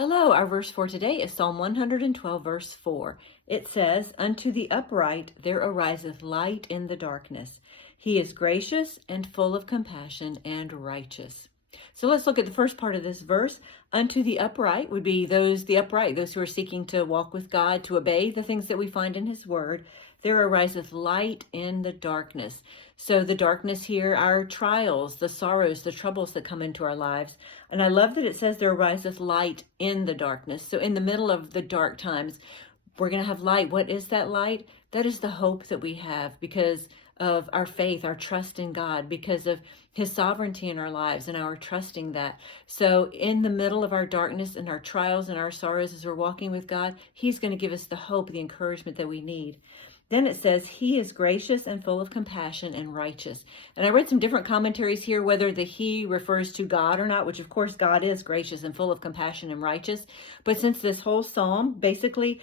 Hello, our verse for today is Psalm 112, verse 4. It says, "Unto the upright there ariseth light in the darkness. He is gracious and full of compassion and righteous." So let's look at the first part of this verse. Unto the upright would be the upright, those who are seeking to walk with God, to obey the things that we find in His Word. There ariseth light in the darkness. So the darkness here, our trials, the sorrows, the troubles that come into our lives. And I love that it says there ariseth light in the darkness. So in the middle of the dark times, we're going to have light. What is that light? That is the hope that we have because of our faith, our trust in God, because of His sovereignty in our lives and our trusting that. So in the middle of our darkness and our trials and our sorrows as we're walking with God, He's going to give us the hope, the encouragement that we need. Then it says, He is gracious and full of compassion and righteous. And I read some different commentaries here, whether the He refers to God or not, which of course God is gracious and full of compassion and righteous. But since this whole psalm basically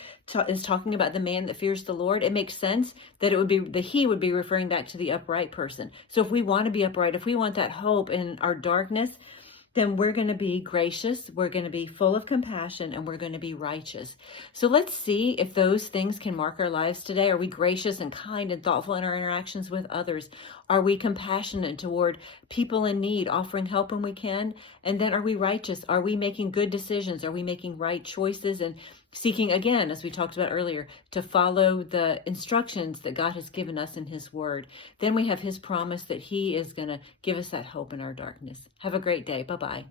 is talking about the man that fears the Lord, it makes sense that it would be the He would be referring back to the upright person. So if we want to be upright, if we want that hope in our darkness, then we're going to be gracious, we're going to be full of compassion, and we're going to be righteous. So let's see if those things can mark our lives today. Are we gracious and kind and thoughtful in our interactions with others? Are we compassionate toward people in need, offering help when we can? And then are we righteous? Are we making good decisions? Are we making right choices and seeking, again, as we talked about earlier, to follow the instructions that God has given us in His Word? Then we have His promise that He is going to give us that hope in our darkness. Have a great day. Bye-bye.